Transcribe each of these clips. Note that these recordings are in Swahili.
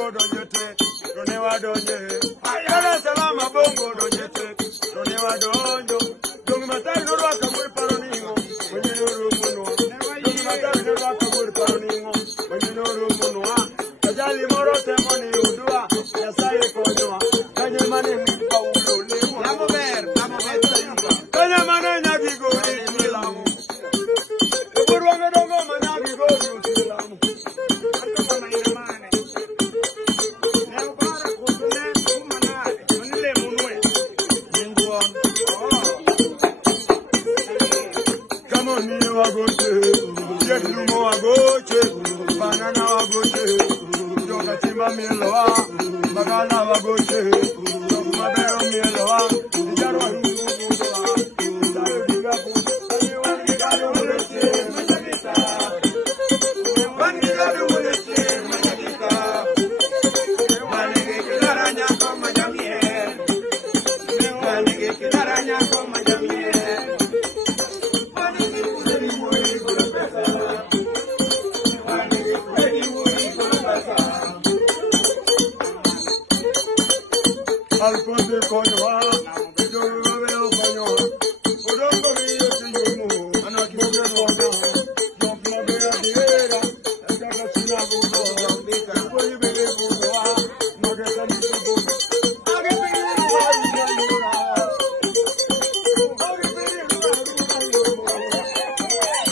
bongo dojete, ronewa donye. Dar Salama bongo dojete, ronewa donyo. Dongi matari no raka muri paroningo, wenye nuru munwa. Dongi matari no raka muri paroningo, wenye nuru munwa. Kajali moro temoni udua, yasaye konyoa. Kanye mane mpa ulole. Namo ver sayuka. Kanye mane nyagi gori milamu. Kurwanga dongo manyagi gori milamu. Akama ina mane. Leo bara kutune kumanale, manile munwe. Ninguon. Come on, you wagoche. Jenumo wagoche. Banana wagoche. Yoga chima miloa. Magala wagoche. Mabero miloa. Jaro hinguwa. Sayo digabu. Sayo wangigalu ulese. Majagita. Wangigalu ulese. Majagita. Wanige kilaranya kwa majamie. Wanige kilaranya kwa majamie. Wanige kuleni mwe kulapesa. Wanige kuleni mwe kulapesa. Alfonso Konyoa, Jogo Veo Konyoa, Odongo Vio Tijumu, Anakiboga Konyoa, Jompa Bea Diera, Ekaka Sinabugo, Koi Bebe Bugoa, Mageta Mitubu, Agipiri Ruari Yura, Agipiri Ruari Yura.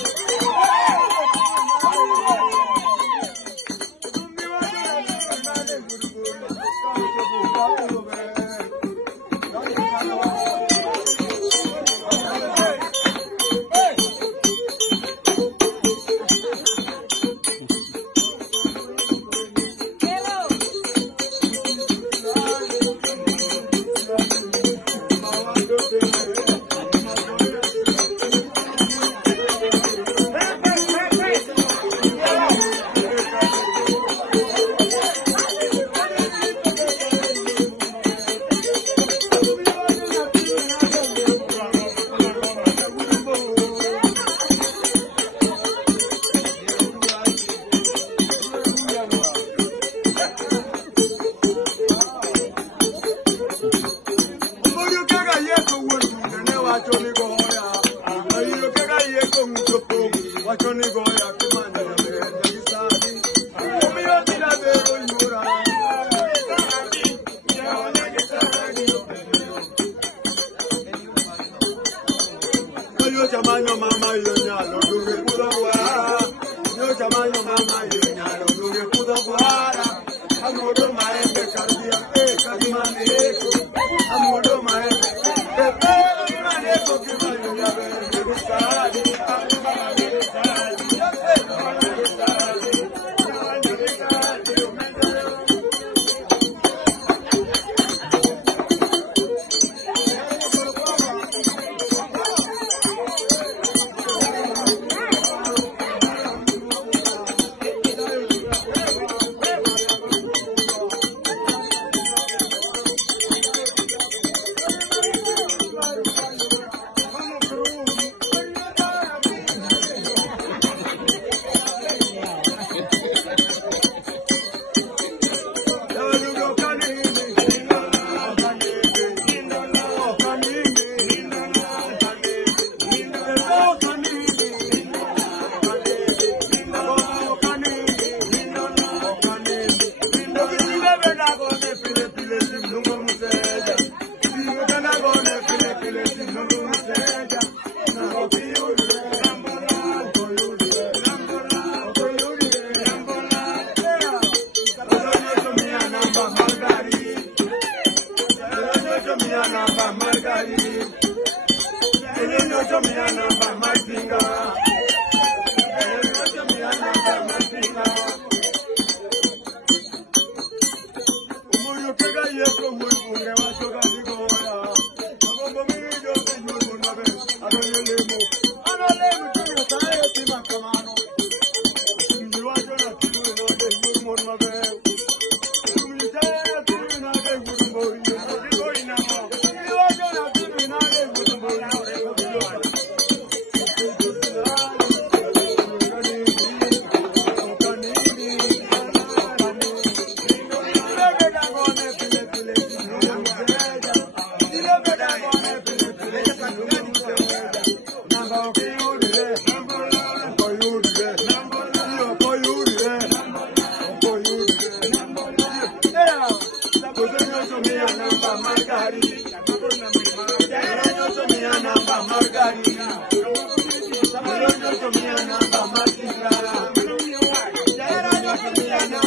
Thank you.